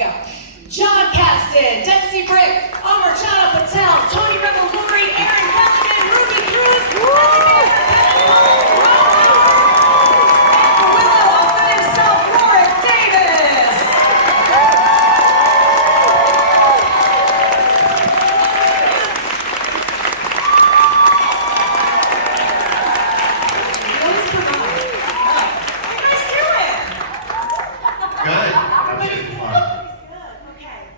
go. John Caston, Dempsey Brick, Amarchana Patel, Tony Revelori, Aaron Benjamin, Ruby Cruz, and Willow offered himself, Warwick Davis. What is provided? How you guys doing? Good. Absolutely fun.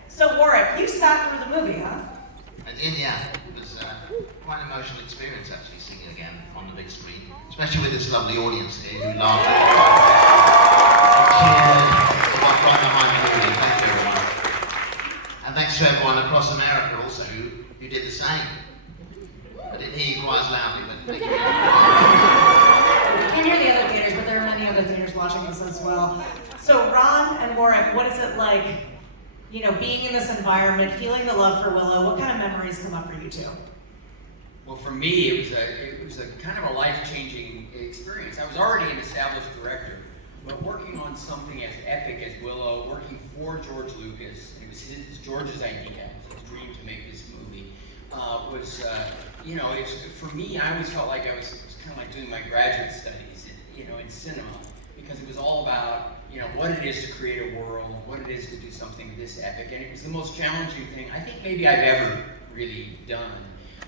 So Warwick, you sat through the movie, huh? I did, yeah. It was quite an emotional experience actually singing again on the big screen, especially with this lovely audience here who laughed and cheered and got right behind the movie. Thank you everyone. And thanks to everyone across America also who did the same. I didn't hear you quite as loudly, but thank you. I can't hear the other theaters, but there are many other theaters watching this as well. So Ron and Warwick, what is it like, you know, being in this environment, feeling the love for Willow? What kind of memories come up for you two? Well, for me, it was a kind of a life-changing experience. I was already an established director, but working on something as epic as Willow, working for George Lucas, and it was George's idea, his dream to make this movie, you know, for me, I always felt like I was kind of like doing my graduate studies, in cinema, because it was all about, what it is to create a world, what it is to do something this epic, and it was the most challenging thing I think maybe I've ever really done.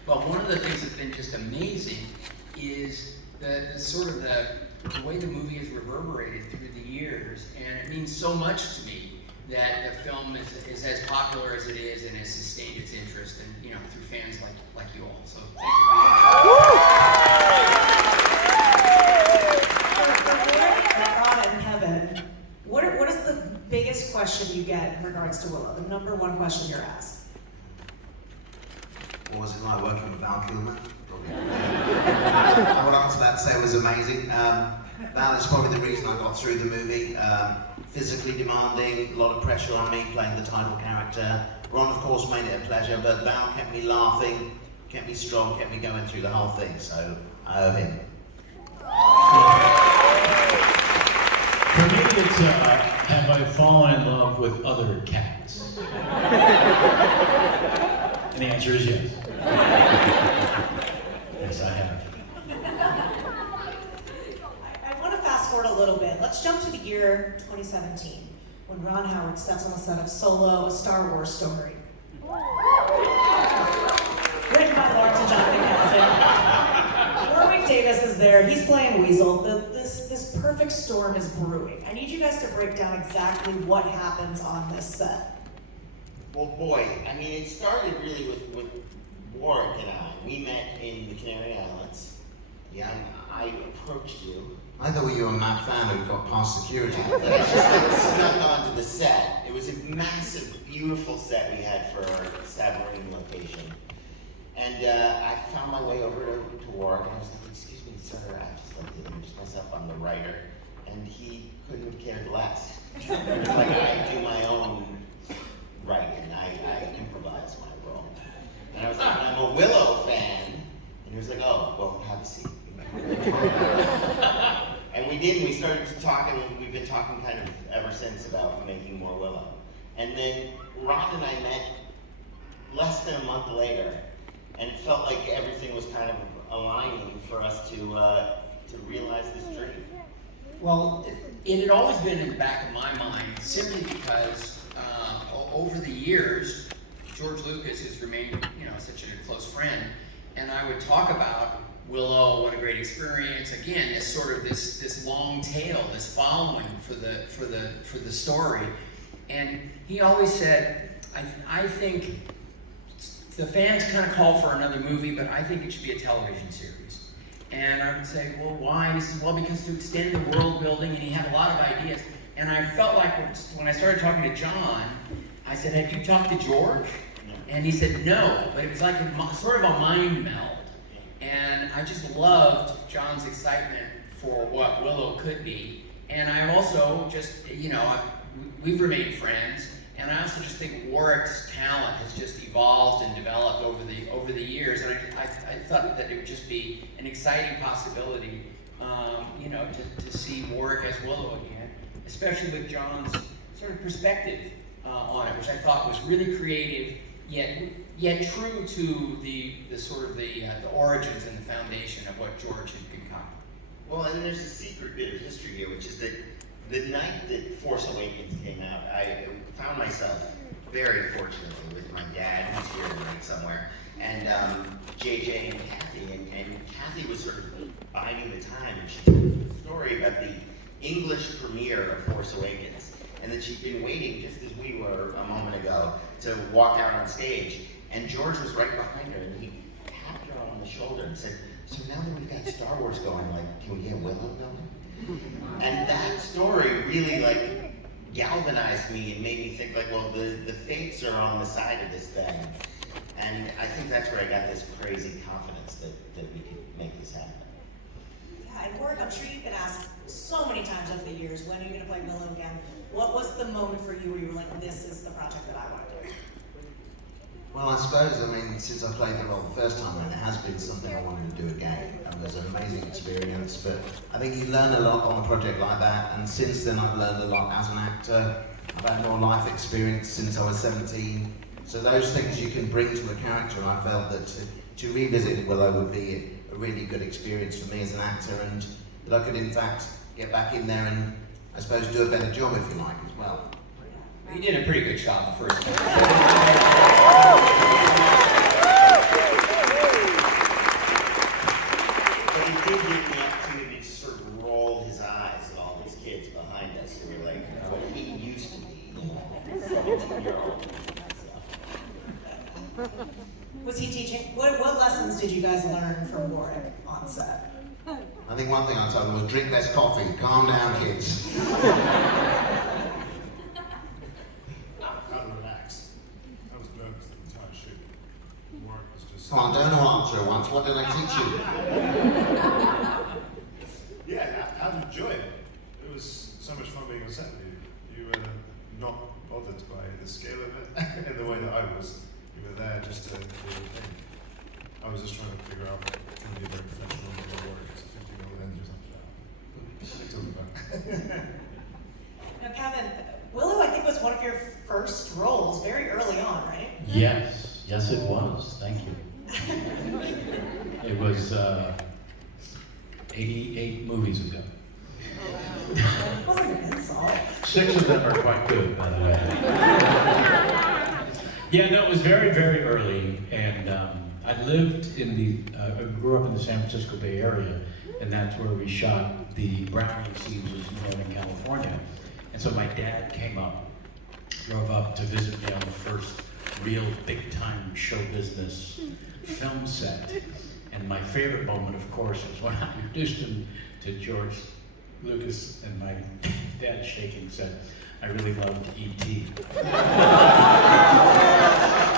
But one of the things that's been just amazing is the way the movie has reverberated through the years, and it means so much to me that the film is as popular as it is and has sustained its interest, and through fans like you all. So thank you. What is the biggest question you get in regards to Willow? The number one question you're asked? What was it like working with Val Kilmer? I would answer that and say it was amazing. Val is probably the reason I got through the movie. Physically demanding, a lot of pressure on me playing the title character. Ron, of course, made it a pleasure, but Val kept me laughing, kept me strong, kept me going through the whole thing, so I owe him. For me, it's have I fallen in love with other cats? And the answer is yes. Yes, I have. I want to fast forward a little bit. Let's jump to the year 2017, when Ron Howard steps on the set of Solo, a Star Wars story. Written by Lawrence and Jonathan Kasdan. Warwick Davis is there. He's playing Weasel. This perfect storm is brewing. I need you guys to break down exactly what happens on this set. Well, boy, I mean, it started really with Warwick and I. We met in the Canary Islands. Yeah, I approached you. I thought you were a mad fan who got past security. I just snuck onto the set. It was a massive, beautiful set we had for our Savarine location. And I found my way over to Warwick, and I was like, excuse me, sir, I just like to introduce myself, I'm the writer. And he couldn't have cared less. It was like I do my own writing, I improvise my role. And I was like, I'm a Willow fan. And he was like, oh, well, have a seat. And we did, and we started to talk, and we've been talking kind of ever since about making more Willow. And then Ron and I met less than a month later, and it felt like everything was kind of aligning for us to realize this dream. Well, it had always been in the back of my mind, simply because over the years, George Lucas has remained, such a close friend, and I would talk about Willow, what a great experience. Again, this long tail, this following for the story, and he always said, I think the fans kind of call for another movie, but I think it should be a television series. And I would say, well, why? And he says, well, because to extend the world building, and he had a lot of ideas. And I felt like when I started talking to John, I said, have you talked to George? And he said, no, but it was like sort of a mind meld. And I just loved John's excitement for what Willow could be. And I also just, we've remained friends. And I also just think Warwick's talent has just evolved and developed over the years. And I thought that it would just be an exciting possibility, to see Warwick as Willow again, especially with John's sort of perspective on it, which I thought was really creative, yet true to the sort of the origins and the foundation of what George had concocted. Well, and there's a secret bit of history here, which is that the night that Force Awakens came out, I found myself very fortunately with my dad, who's here tonight somewhere, and JJ and Kathy, and Kathy was sort of biding the time, and she told us a story about the English premiere of Force Awakens, and that she'd been waiting just as we were a moment ago to walk out on stage, and George was right behind her, and he tapped her on the shoulder and said, "So now that we've got Star Wars going, like, can we get Willow going?" And that story really, like, galvanized me and made me think, like, well, the fates are on the side of this thing. And I think that's where I got this crazy confidence that we could make this happen. Yeah, and Warwick, I'm sure you've been asked so many times over the years, when are you going to play Willow again? What was the moment for you where you were like, this is the project that I want to do? Well, I suppose, I mean, since I played the role the first time, and it has been something I wanted to do again. And it was an amazing experience, but I think you learn a lot on a project like that, and since then I've learned a lot as an actor. I've had more life experience since I was 17. So those things you can bring to a character, and I felt that to revisit Willow would be a really good experience for me as an actor, and that I could in fact get back in there and I suppose do a better job, if you like, as well. He did a pretty good job the first time. But he did give me the opportunity to sort of roll his eyes at all these kids behind us who were like, what he used to be, 17-year-old. Was he teaching? What lessons did you guys learn from Warwick on set? I think one thing I told them was drink less coffee, calm down, kids. How to relax. I was nervous the entire shoot. Work was just. Come on, don't all answer at once. What did I teach you? Yeah, how to enjoy it. It was so much fun being on set with you. You were not bothered by the scale of it in the way that I was. You were there just to do the thing. I was just trying to figure out, can we be very professional and work as a 50-year-old end or something. What are you talking about? Now, Kevin, Willow, I think was one of your first roles very early on, right? Yes, yes it was. Thank you. It was 88 movies ago. It wasn't an insult. 6 of them are quite good, by the way. Yeah, no, it was very, very early, and I lived in I grew up in the San Francisco Bay Area, and that's where we shot the Browning scenes in Northern California. And so my dad came up, drove up to visit me on the first real big-time show business film set. And my favorite moment, of course, was when I introduced him to George Lucas, and my dad shaking said, "I really loved E.T."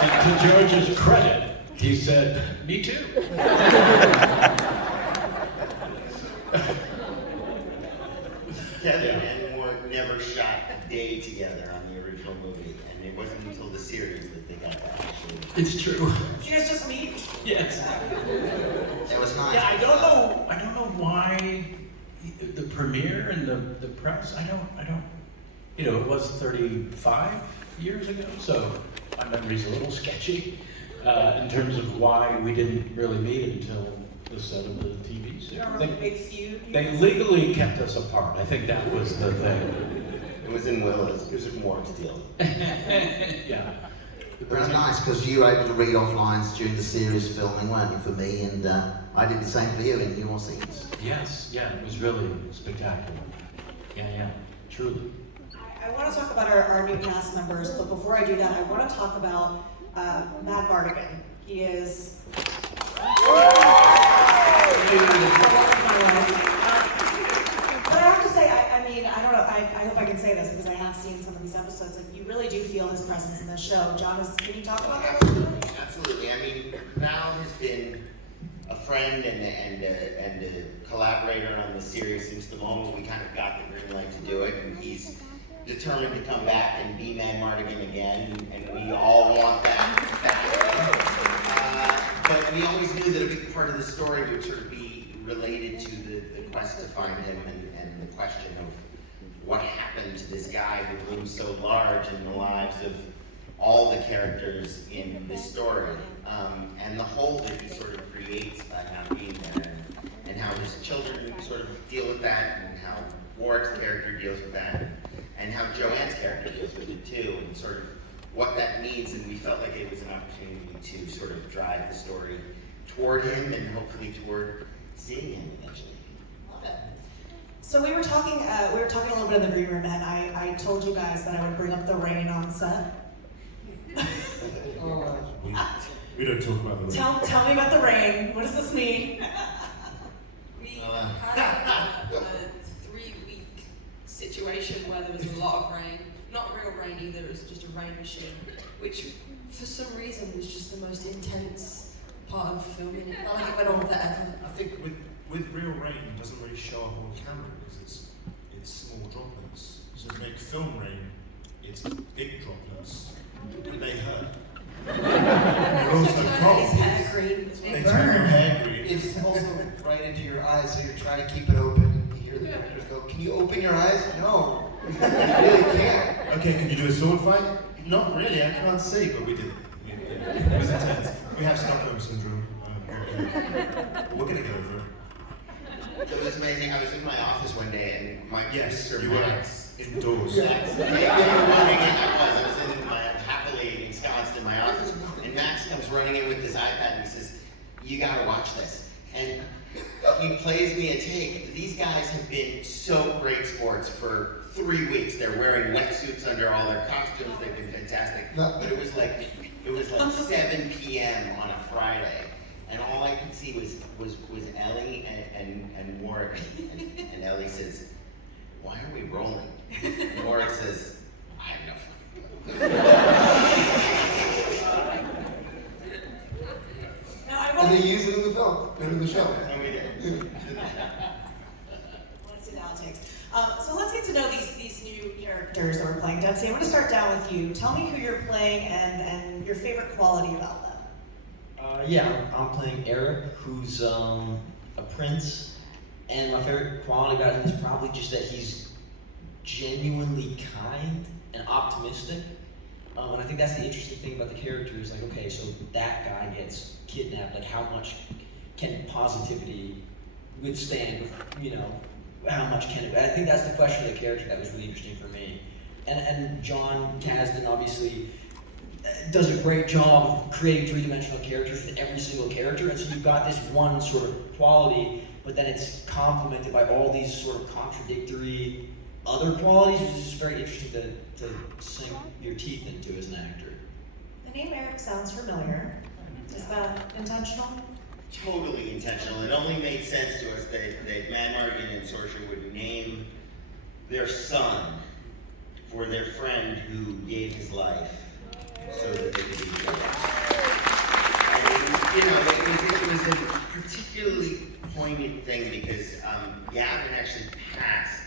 And to George's credit, he said, "Me too." Kevin and Warwick never shot a day together on the original movie, and it wasn't until the series that they got that actually. It's true. Did you guys just meet? Yes. It was nice. Yeah, I don't know why the premiere and the press, I don't, it was 35 years ago, so my memory's a little sketchy in terms of why we didn't really meet until the set of the TV series. You don't remember the big feud? They legally kept us apart. I think that was the thing. It was in Willow's, it was in Warwick's deal. Yeah. It was nice because you were able to read off lines during the series filming, weren't you, for me? And I did the same for you in your scenes. Yes, yeah, it was really spectacular. Yeah, truly. I want to talk about our new cast members, but before I do that, I want to talk about Matt Bardigan. He is but I have to say, I mean, I don't know, I hope I can say this because I have seen some of these episodes, like you really do feel his presence in the show. John, can you talk about that? Absolutely. I mean, Val has been a friend and a collaborator on the series since the moment we kind of got the green light to do it, and he's determined to come back and be Man Mardigan again, and we all want that back. But we always knew that a big part of the story would sort of be related to the quest to find him and the question of what happened to this guy who looms so large in the lives of all the characters in this story, and the whole that he sort of creates by not being there, and how his children sort of deal with that, and how Warwick's character deals with that, and how Joanne's character deals with it too, and sort of what that means. And we felt like it was an opportunity to sort of drive the story toward him and hopefully toward seeing him eventually. Love it. So we were talking a little bit in the green room, and I told you guys that I would bring up the rain on set. We don't talk about the rain. Tell me about the rain. What does this mean? We had a 3-week situation where there was a lot of rain. Not real rain either, it was just a rain machine, which for some reason was just the most intense part of filming. It felt like it went on forever. I think with real rain, it doesn't really show up on camera because it's small droplets. So to make film rain, it's big droplets, and they hurt. They're also cold. His hair green. They turn your hair green. It's also right into your eyes, so you're trying to keep it open. You hear the directors go, "Can you open your eyes?" No, you really can't. Okay, can you do a sword fight? Not really, I can't see, but we did. It was intense. We have Stockholm syndrome. We're gonna get over it. It was amazing. I was in my office one day, and my Yes, producer, you were Max, indoors. Max, yeah, you were wondering it. I was in my happily ensconced in my office, and Max comes running in with his iPad and he says, "You gotta watch this." And he plays me a take. These guys have been so great sports for 3 weeks. They're wearing wetsuits under all their costumes. They've been fantastic. But it was like 7 p.m. on a Friday, and all I could see was Ellie and Warwick. And Ellie says, "Why are we rolling?" And Warwick says, "I have no fun." Now I And want they to use it in the film, in the show. And we did. see the outtakes. So let's get to know these new characters that we're playing. Dempsey, I'm going to start down with you. Tell me who you're playing and your favorite quality about them. Yeah, I'm playing Eric, who's a prince, and my favorite quality about him is probably just that he's genuinely kind and optimistic. And I think that's the interesting thing about the character is like, okay, so that guy gets kidnapped, like how much can positivity withstand, how much can it, I think that's the question of the character that was really interesting for me. And John Kasdan obviously does a great job of creating three-dimensional characters with every single character, and so you've got this one sort of quality, but then it's complemented by all these sort of contradictory other qualities, which is just very interesting to sink your teeth into as an actor. The name Eric sounds familiar. Is that intentional? Totally intentional. It only made sense to us that Manmargan and Sorcerer would name their son for their friend who gave his life so that they could be together. And it was a particularly poignant thing because Gavin actually passed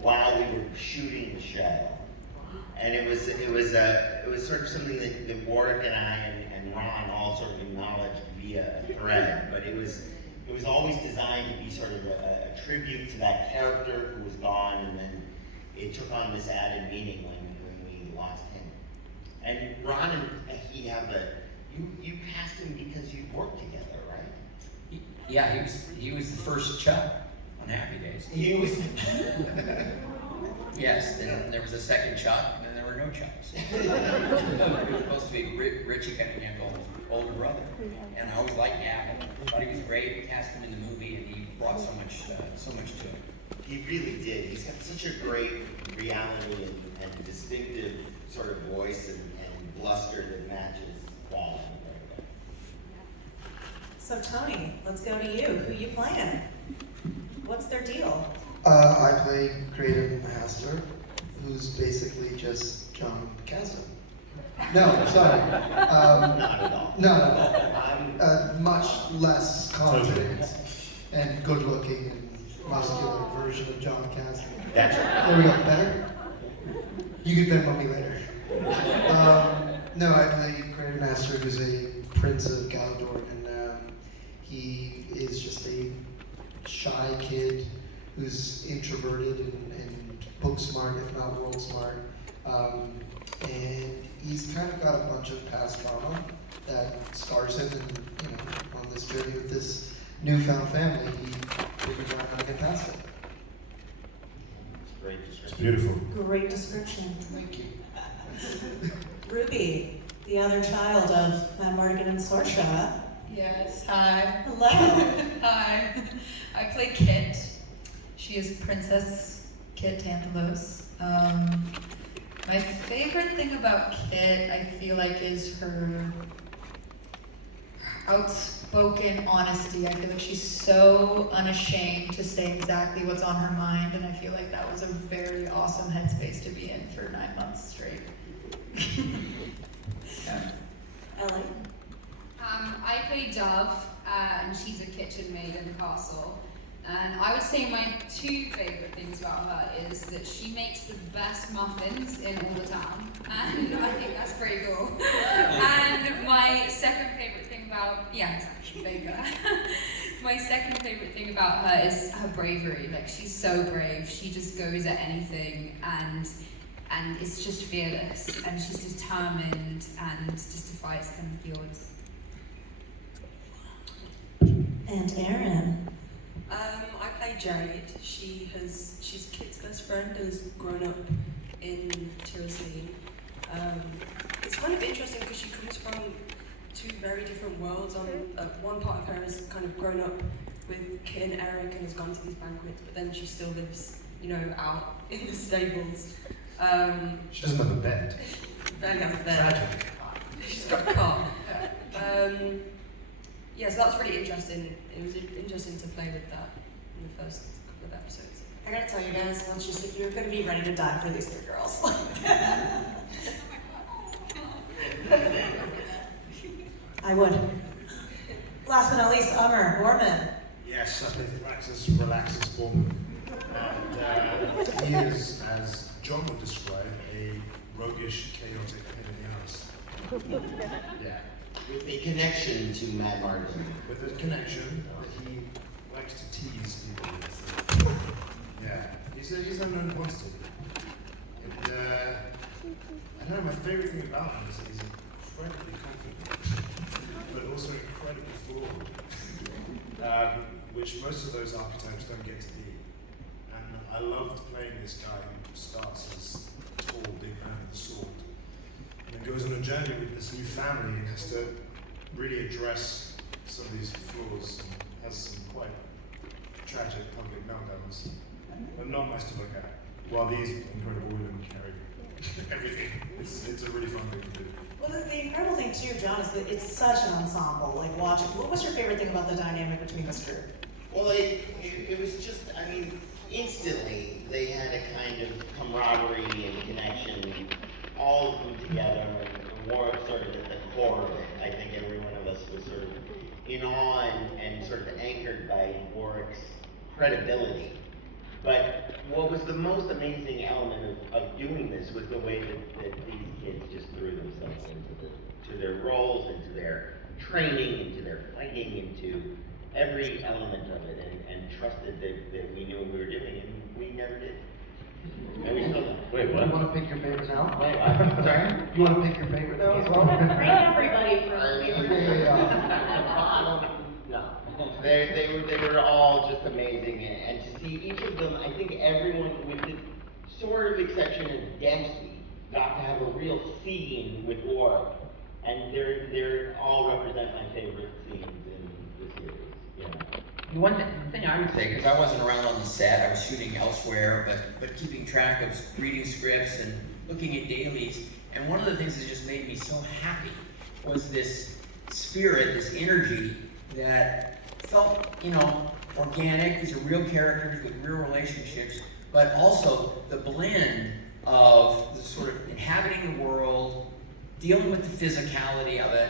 while we were shooting the show, and it was sort of something that Warwick and I and Ron all sort of acknowledged via a thread, but it was always designed to be sort of a tribute to that character who was gone, and then it took on this added meaning when we lost him. And Ron and he have you cast him because you worked together, right? Yeah, he was the first Chuck on Happy Days. He was. Yes, then there was a second Chuck, and then there were no Chucks. It was supposed to be Richie Cunningham's older brother, and I always liked Gavin. Thought he was great. We cast him in the movie, and he brought so much to it. He really did. He's got such a great reality and distinctive sort of voice and bluster that matches Gavin very well. So Tony, let's go to you. Who you playing? What's their deal? I play Creative Master, who's basically just John Kasdan. No, sorry. Not at all. No. Much less confident and good-looking and muscular version of John Kasdan. That's right. There we go. Better? You can Venmo me later. No, I play Creative Master, who's a prince of Galador, and he is just a shy kid who's introverted and book smart, if not world smart. And he's kind of got a bunch of past trauma that scars him, and on this journey with this newfound family, he figures out how to get past it. Great It's description. beautiful. Great description. Thank you. Ruby, the other child of Matt Mardigan and Sorsha. Yes, hi. Hello. Hi. I play Kit. She is Princess Kit Tantalos. My favorite thing about Kit, I feel like, is her outspoken honesty. I feel like she's so unashamed to say exactly what's on her mind, and I feel like that was a very awesome headspace to be in for 9 months straight. Yeah. Ellie. I play Dove, and she's a kitchen maid in the castle. And I would say my two favourite things about her is that she makes the best muffins in all the town, and I think that's pretty cool. And my second favourite thing about, Baker. My second favourite thing about her is her bravery. Like, she's so brave. She just goes at anything, and is just fearless, and she's determined and just defies kind of the odds. And Erin. I play Jade. She's Kit's best friend and has grown up in Tirasene. It's kind of interesting because she comes from two very different worlds. One part of her has kind of grown up with Kit and Eric and has gone to these banquets, but then she still lives, out in the stables. She doesn't have a bed. Barely has a bed. Tragic. She's got a car. So that's really interesting. It was interesting to play with that in the first couple of episodes. I gotta tell you guys, you're gonna be ready to die for these three girls. I would. Last but not least, Warman. Yes, I play Thraxus Relaxus Borman. And he is, as John would describe, a roguish, chaotic pain in the ass. Yeah. With a connection to Mad Martin. With a connection that he likes to tease people with. Yeah. He's an unknown quantity. And I don't know, my favourite thing about him is that he's incredibly confident, but also incredibly flawed. Which most of those archetypes don't get to be. And I loved playing this guy who starts as a tall, big man with a sword, and then goes on a journey with this new family and has to really address some of these flaws and has some quite tragic public meltdowns, but not nice to look at, while these incredible women carry everything. It's a really fun thing to do. Well, the incredible thing too, John, is that it's such an ensemble. Like watching. What was your favorite thing about the dynamic between this group? Well, it was just, instantly they had a kind of camaraderie and connection, all of them together, and Warwick sort of at the core of it. I think every one of us was sort of in awe and sort of anchored by Warwick's credibility. But what was the most amazing element of doing this was the way that these kids just threw themselves into their roles, into their training, into their fighting, into every element of it, and trusted that we knew what we were doing, and we never did. And we still don't. Wait, You what? want to pick your favorite now? Wait, what? Sorry? You want to pick your favorite now as well? Bring everybody for No. They were all just amazing, and to see each of them, I think everyone, with the sort of exception of Dempsey, got to have a real scene with Warwick, and they're all represent my favorite scenes in the series. Yeah. One thing I would say, because I wasn't around on the set, I was shooting elsewhere, but keeping track of reading scripts and looking at dailies, and one of the things that just made me so happy was this spirit, this energy that felt, organic. These are real characters with real relationships, but also the blend of the sort of inhabiting the world, dealing with the physicality of it,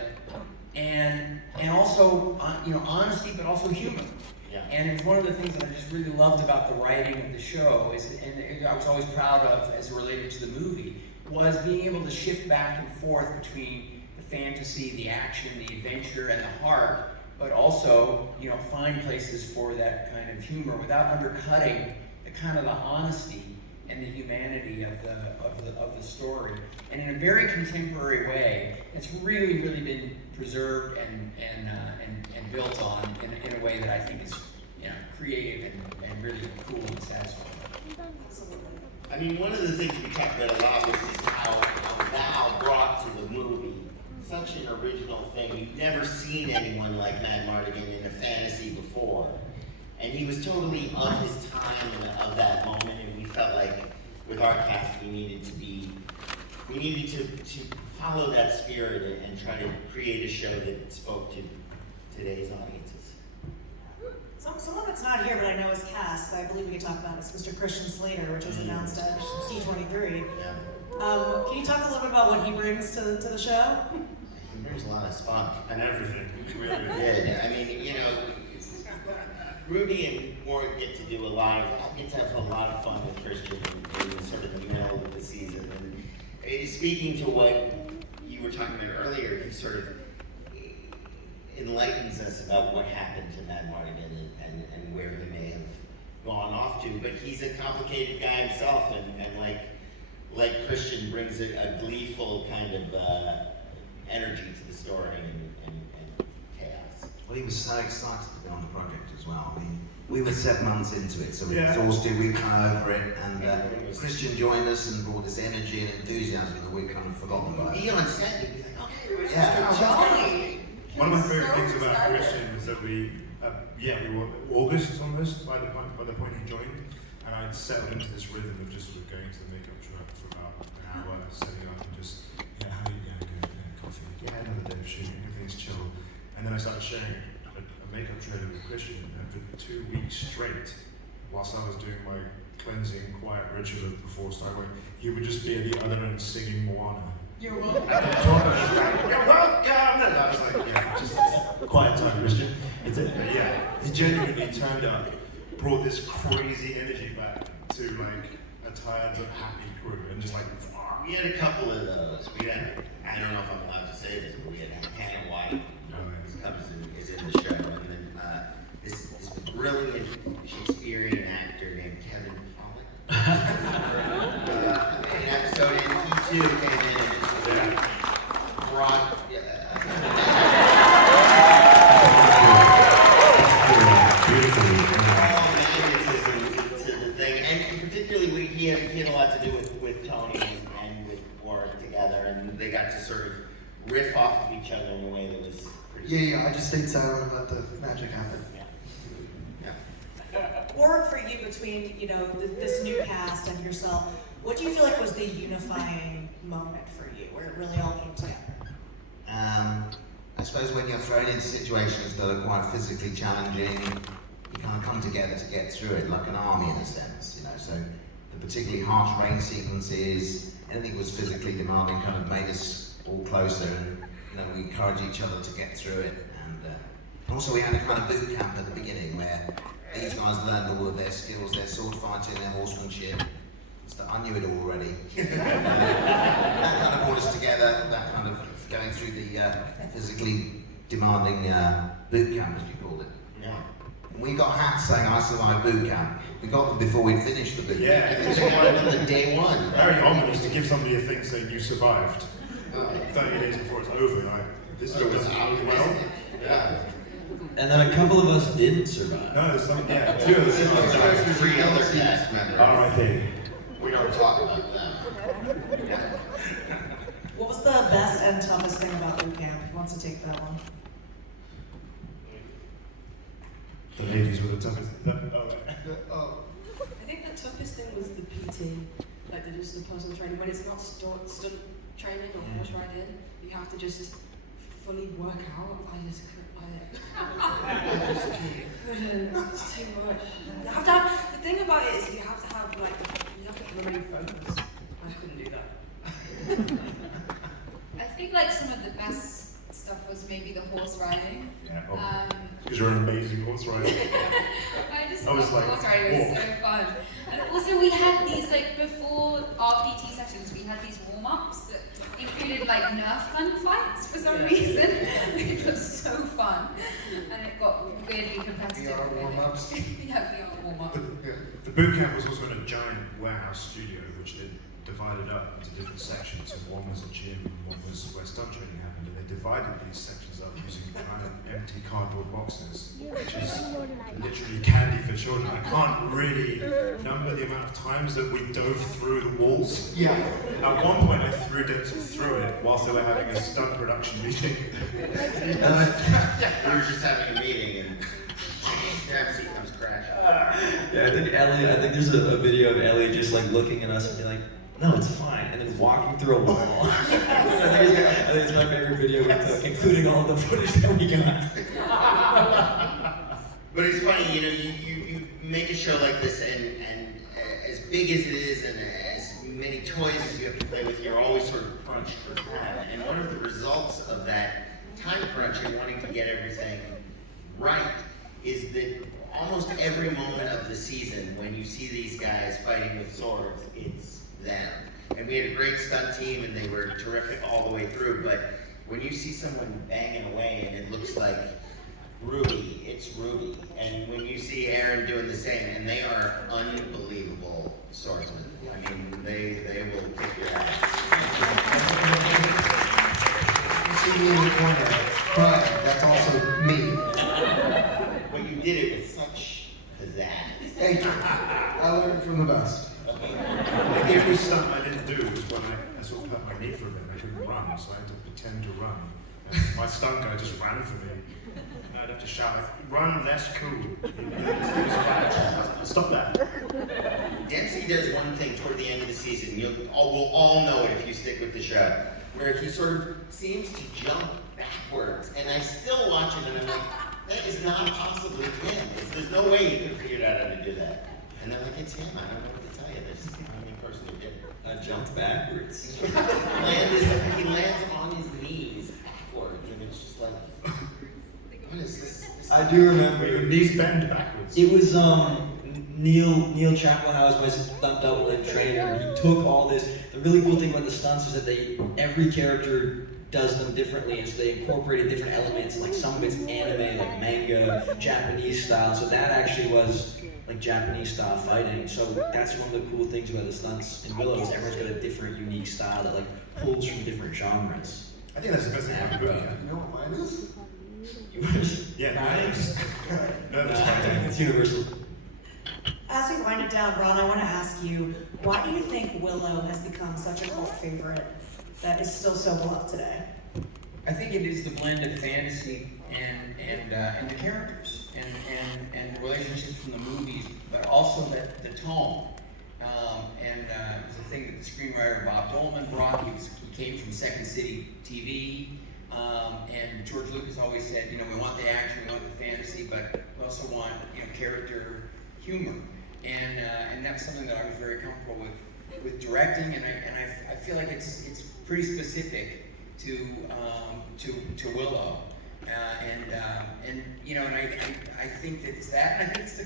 and also, honesty, but also humor. Yeah. And it's one of the things that I just really loved about the writing of the show, and I was always proud of as it related to the movie, was being able to shift back and forth between the fantasy, the action, the adventure, and the heart, but also, find places for that kind of humor without undercutting the kind of the honesty and the humanity of the story, and in a very contemporary way. It's really been preserved and built on in a way that I think is creative and really cool and satisfying. I mean, one of the things we talked about a lot was just how Val brought to the movie such an original thing. You've never seen anyone like Matt Mardigan in a fantasy before. And he was totally of his time and of that moment, and we felt like with our cast we needed to follow that spirit and try to create a show that spoke to today's audiences. Someone that's not here, but I know is cast, I believe we can talk about, is Mr. Christian Slater, which was announced at C23. Yeah. Can you talk a little bit about what he brings to the show? He brings a lot of spunk. And everything. Really. Yeah, I mean, Rudy and Warwick get to do I get to have a lot of fun with Christian in sort of the middle of the season. And speaking to what you were talking about earlier, he sort of enlightens us about what happened to Matt Mardigan and where he may have gone off to. But he's a complicated guy himself, and like Christian brings a gleeful kind of energy to the story and chaos. Well, he was so excited to be on the project as well. I mean, we were 7 months into it, so we were Yeah. exhausted, we were kind of over it, and Christian joined us and brought this energy and enthusiasm that we'd kind of forgotten about. He on set would be like, okay, we're Yeah. just going. One of my favorite things about Christian was that we were August almost by the point he joined, and I'd settled into this rhythm of just sort of going to the makeup truck for about an hour, setting up and just, how are you going to go? Coffee, another day of shooting, everything's chill. And then I started sharing a makeup trailer with Christian, and for 2 weeks straight, whilst I was doing my cleansing, quiet ritual before starting work, he would just be at the other end singing Moana. You're welcome. You're welcome! And I was like, just quiet time, Christian. But he genuinely turned up, brought this crazy energy back to a tired but happy crew, and just We had a couple of those. We had, I don't know if I'm allowed to say this, but we had Hannah White, who is in the show, and then this brilliant Shakespearean actor named Kevin Pollak. An episode, and he too came in and just brought. He had a lot to do with Tony and with Warwick together, and they got to sort of riff off of each other in a way that was pretty. Yeah, I just stayed silent and let the magic happen. Warwick, for you, between this new cast and yourself, what do you feel like was the unifying moment for you, where it really all came together? I suppose when you're thrown into situations that are quite physically challenging, you kind of come together to get through it, like an army in a sense, So the particularly harsh rain sequences, anything that was physically demanding, kind of made us all closer, and we encourage each other to get through it. And also we had a kind of boot camp at the beginning where these guys learned all of their skills, their sword fighting, their horsemanship. I knew it already. That kind of brought us together, that kind of going through the physically demanding boot camp, as you called it. Yeah. We got hats saying I survived boot camp. We got them before we'd finished the boot camp. Yeah, It's one of them day one. very ominous to give somebody a thing saying you survived 30 days before it's over. This It was doesn't out, go well. Yeah. And then a couple of us didn't survive. No, there's some. Yeah, two of the Three other cast members. R.I.P. We don't talk about them. What was the best and toughest thing about boot camp? Who wants to take that one? The ladies were the toughest. I think the toughest thing was the PT, like just the personal training. When it's not stunt training or horse riding, you have to just fully work out. I just couldn't. It's too much. You have to have, the thing about it is you have to have remain focused. I couldn't do that. I think some of the best stuff was maybe the horse riding. Yeah, because you're an amazing horse rider. I just I was like, water. It was so fun. And also we had these, like, before our PT sessions, we had these warm-ups that included, like, Nerf gun fights for some reason, which was so fun. And it got weirdly competitive. VR warm-ups? Yeah, VR warm-up. The boot camp was also in a giant warehouse studio, which they divided up into different sections. And one was a gym, and one was where stunt training happened. And they divided these sections up using kind of empty cardboard boxes, which is literally candy for children. I can't really number the amount of times that we dove through the walls. Yeah. At one point, I threw Denzel through it whilst they were having a stunt production meeting. We were just having a meeting and seat comes crash. Yeah, I think there's a video of Ellie just like looking at us and being like, no, it's fine, and then walking through a wall. I think it's my favorite video we took, including all the footage that we got. But it's funny, you know, you make a show like this, and as big as it is, and as many toys as you have to play with, you're always sort of crunched for time. And one of the results of that time crunch and wanting to get everything right is that almost every moment of the season, when you see these guys fighting with swords, it's them. And we had a great stunt team, and they were terrific all the way through. But when you see someone banging away, and it looks like Ruby, it's Ruby. And when you see Aaron doing the same, and they are unbelievable swordsmen. I mean, they will kick your ass. You see me in the corner crying, that's also me. But you did it with such pizzazz. Thank you. I learned from the best. The only stunt I didn't do was when I sort of hurt my knee for a bit. I couldn't run, so I had to pretend to run. And my stunt guy just ran for me. And I'd have to shout, like, run less cool. Stop that. Dempsey does one thing toward the end of the season. We'll all know it if you stick with the show, where he sort of seems to jump backwards. And I still watch it, and I'm like, that is not possibly him. There's no way he could have figured out how to do that. And they're like, it's him. I don't know what to tell you. There's the only person who did it. I jumped backwards. He lands on his knees backwards, and it's just like, what is this? I do remember. Your knees bend backwards. It was Neil Chapelhouse, my stunt double and trainer, and he took all this. The really cool thing about the stunts is that every character does them differently, and so they incorporated different elements. Like some of it's anime, like manga, Japanese style. So that actually was like Japanese style fighting. So that's one of the cool things about the stunts in Willow is everyone's got a different, unique style that like pulls from different genres. I think that's the best thing about boot camp. You know what mine is? Yeah, nervous. Nervous. It's universal. As we wind it down, Ron, I want to ask you, why do you think Willow has become such a cult favorite that is still so beloved today? I think it is the blend of fantasy and the characters and the relationships from the movies, but also the tone. It was a thing that the screenwriter Bob Dolman brought. He came from Second City TV, and George Lucas always said, you know, we want the action, we want the fantasy, but we also want, you know, character humor, and that's something that I was very comfortable with directing, and I feel like it's pretty specific to Willow, and you know, and I think that it's that, and I think it's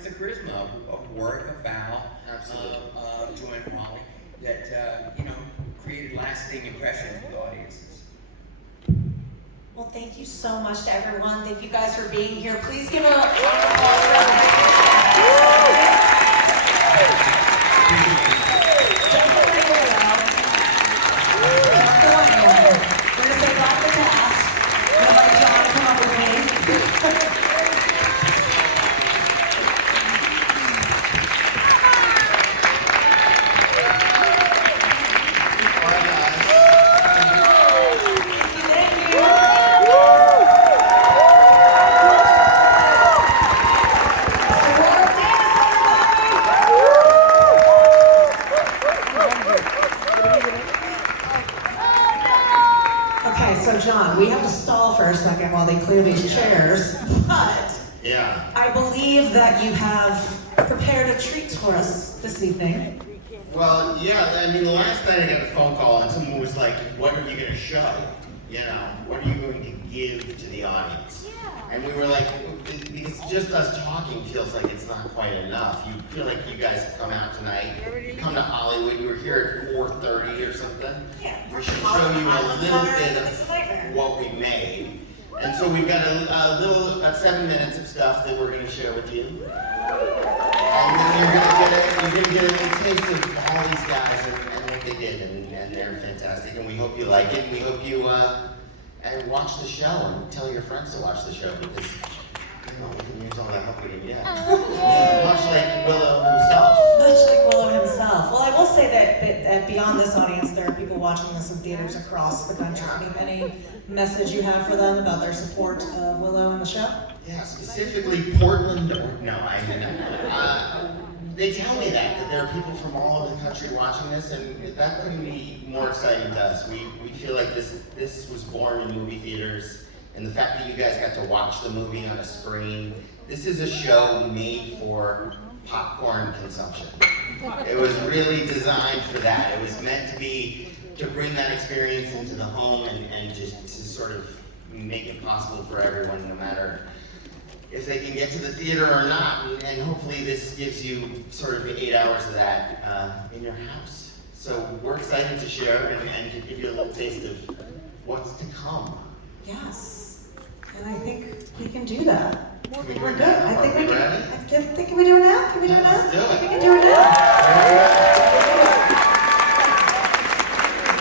the charisma of Warwick, of Val, of Joanne and Molly that you know, created lasting impressions with audiences. Well, thank you so much to everyone. Thank you guys for being here. Please give a round of applause for we're going to say back the cast. I'm going to let John come up with me. John, we have to stall for a second while they clear these chairs, but yeah, I believe that you have prepared a treat for us this evening. Well, yeah, I mean, the last night I got a phone call and someone was like, what are you going to show? You know, what are you going to give to the audience? And we were like, because just us talking feels like it's not quite enough. You feel like you guys have come out tonight, you come to Hollywood, you were here at 4:30 or something. Yeah. We should show you a little bit of what we made. And so we've got a little, about 7 minutes of stuff that we're going to share with you. And then you're gonna get a taste of all these guys and what they did, and they're fantastic. And we hope you like it. We hope you and watch the show and tell your friends to watch the show because you know we can use all the help we can get. Much like Willow himself. Much like Willow himself. Well, I will say that beyond this audience, there are people watching this in theaters across the country. Any message you have for them about their support of Willow and the show? Yeah, specifically Portland. They tell me that there are people from all over the country watching this, and that couldn't be more exciting to us. We feel like this was born in movie theaters, and the fact that you guys got to watch the movie on a screen. This is a show made for popcorn consumption. It was really designed for that. It was meant to bring that experience into the home and to sort of make it possible for everyone, no matter if they can get to the theater or not. And hopefully this gives you sort of 8 hours of that in your house. So we're excited to share and to give you a little taste of what's to come. Yes. And I think we can do that. Can we do We're it good. now? I think Are we we can. ready? Can we do it now? Can we do it now? Let's do it. We can do it now.